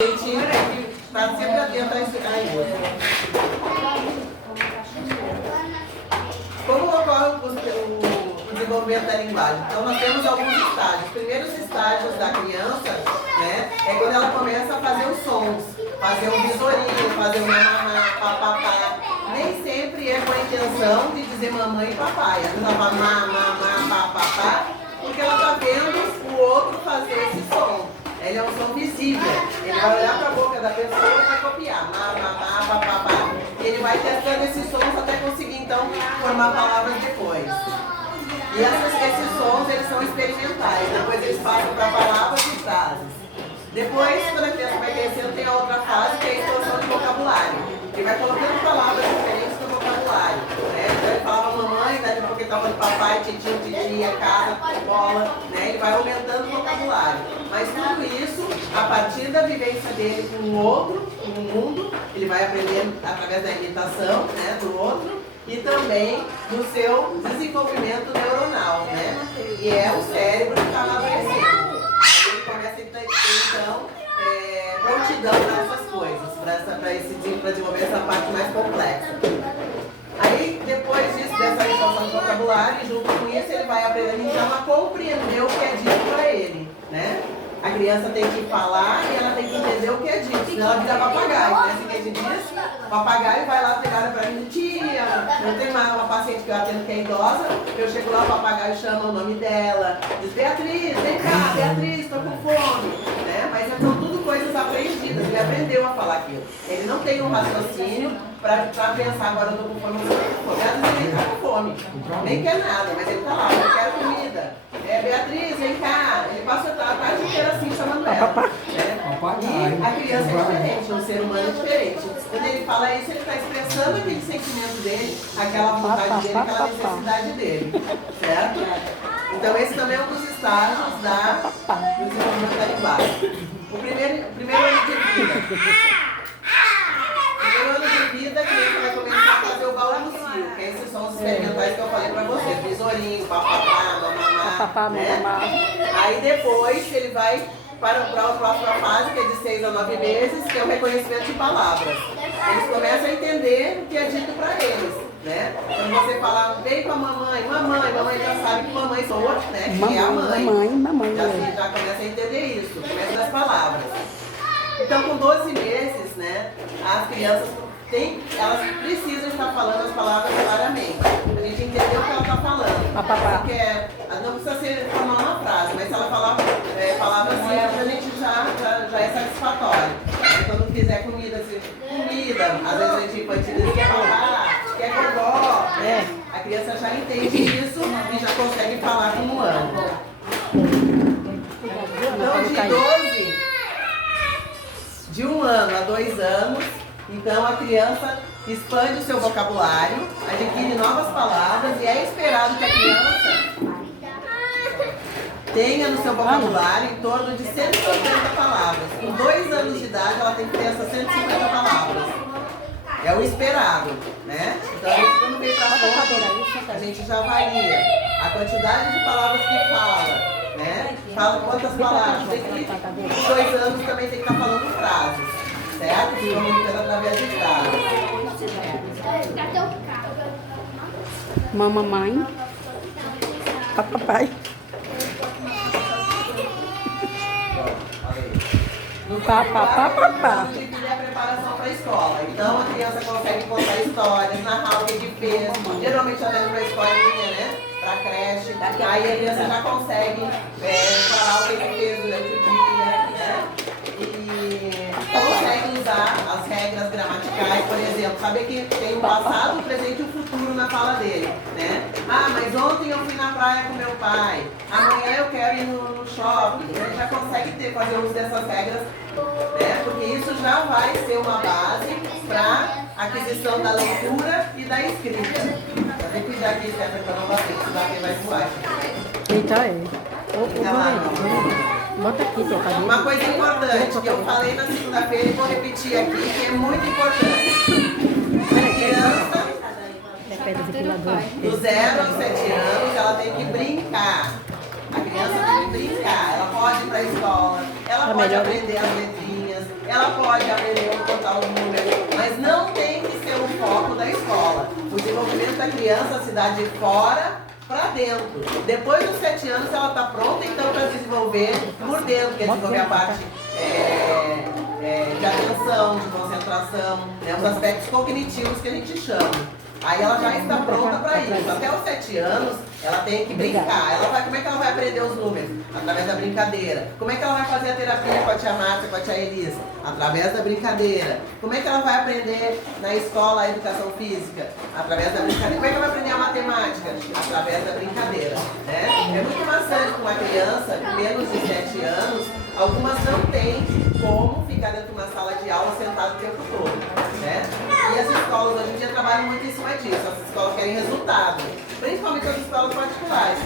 A gente tem que estar sempre atento a isso. Como ocorre o desenvolvimento da linguagem? Então, nós temos alguns estágios. Os primeiros estágios da criança, né, é quando ela começa a fazer os sons, fazer um visorinho, fazer um mamamá, papapá. Nem sempre é com a intenção de dizer mamãe e papai. Às vezes ela fala mamá, papapá, porque ela está vendo o outro fazer esse som. Ele é um som visível. Ele vai olhar para a boca da pessoa e vai copiar. Mamá, papapá. E ele vai testando esses sons até conseguir, então, formar palavras depois. E esses sons, eles são experimentais. Depois eles passam para palavras e frases. Depois, quando a criança vai crescendo, tem a outra fase, que é a expansão de vocabulário. Ele vai colocando palavras diferentes no vocabulário. Né? Então ele falava mamãe, daí porque ele estava de papai, titio, titia, casa, bola. Né? Ele vai aumentando o vocabulário. Mas tudo isso, a partir da vivência dele com o outro, com o mundo, ele vai aprendendo através da imitação, né, do outro, e também do seu desenvolvimento neuronal, né? E é o cérebro que está amadurecendo. Aí ele começa a ter, então, prontidão para essas coisas, para desenvolver essa parte mais complexa. Aí, depois disso, dessa expansão de vocabulário, junto com isso, ele vai aprendendo então a compreender o que é dito para ele, né? A criança tem que falar e ela tem que entender o que é dito, senão ela vira papagaio, né? Assim que a gente diz, o papagaio vai lá pegar para mim, tia, eu tenho uma paciente que eu atendo que é idosa, eu chego lá, o papagaio chama o nome dela, diz, Beatriz, vem cá, Beatriz, estou com fome, né? Mas são tudo coisas aprendidas, ele aprendeu a falar aquilo. Ele não tem um raciocínio para pensar, agora eu estou com fome, às vezes ele está com fome, nem quer nada, mas ele está lá, eu quero comida. Beatriz, vem cá, ele passa a tarde inteira assim chamando ela. E a criança é diferente, o ser humano é diferente. Quando ele fala isso, ele está expressando aquele sentimento dele, aquela vontade dele, aquela necessidade dele. Certo? Então esse também é um dos estágios do desenvolvimento da linguagem. O primeiro ano de vida. No ano de vida, a criança vai começar a fazer o balbucio, que esses são os experimentais que eu falei pra vocês. Visorinho, papapá, mamamá, né? Aí depois ele vai para a próxima fase, que é de 6 a 9 meses, que é o reconhecimento de palavras. Eles começam a entender o que é dito para eles, né? Quando você fala, vem com a mamãe, mamãe já sabe que mamãe soa, né? Que é a mãe. Já começa a entender isso, começa das palavras. Então, com 12 meses, né, as crianças elas precisam estar falando as palavras claramente. A gente entendeu o que ela está falando. Não precisa ser formar uma frase, mas se ela falar palavras simples, a gente já é satisfatório. Quando quiser comida, assim, comida, às vezes a gente infantiliza, quer babá, quer gogó, né? A criança já entende isso e já consegue falar com um ano. Então, de 1 ano a 2 anos, então a criança expande o seu vocabulário, adquire novas palavras e é esperado que a criança tenha no seu vocabulário em torno de 150 palavras. Com 2 anos de idade ela tem que ter essas 150 palavras. É o esperado, né? Então a gente quando vem para fora, a gente já avalia a quantidade de palavras que fala. Né? Fala quantas palavras. Com 2 anos também tem que estar falando frases, certo? Se comunicando através de frases. Mamãe, papai. No papá. É a preparação para a escola. Então a criança consegue contar histórias, narrar o que fez. Geralmente já leva para a escolinha, né? Para a creche. Aí a criança já consegue falar o que fez durante o dia, né? E consegue usar as regras gramaticais, por exemplo. Saber que tem o passado, o presente e o futuro na fala dele, né? Ah, mas ontem eu fui na praia com meu pai. Amanhã eu quero ir no shopping. Ele já consegue fazer uso dessas regras, né? Porque isso já vai ser uma base para a aquisição da leitura e da escrita. Tem que cuidar aqui, Stefan, para não bater, senão alguém vai voar. Eita, bota aqui, teu cabelo. Uma coisa importante que eu falei na segunda-feira e vou repetir aqui, que é muito importante. A criança, do 0 aos 7 anos, ela tem que brincar. A criança tem que brincar. Ela pode ir para a escola, ela pode aprender as letrinhas, pode aprender a contar os números, mas não tem que ser o foco da escola. O desenvolvimento da criança se dá de fora para dentro. Depois dos 7 anos ela está pronta então para desenvolver por dentro, que é desenvolver a parte de atenção, de concentração, né, os aspectos cognitivos que a gente chama. Aí ela já está pronta para isso. Até os 7 anos, ela tem que brincar. Como é que ela vai aprender os números? Através da brincadeira. Como é que ela vai fazer a terapia com a tia Márcia, com a tia Elisa? Através da brincadeira. Como é que ela vai aprender na escola a educação física? Através da brincadeira. Como é que ela vai aprender a matemática? Através da brincadeira. Né? É muito maçante com uma criança de menos de 7 anos. Algumas não têm como ficar dentro de uma sala de aula sentado o tempo todo. Né? E as escolas hoje em dia trabalham muito em cima disso. As escolas querem resultado, principalmente as escolas particulares.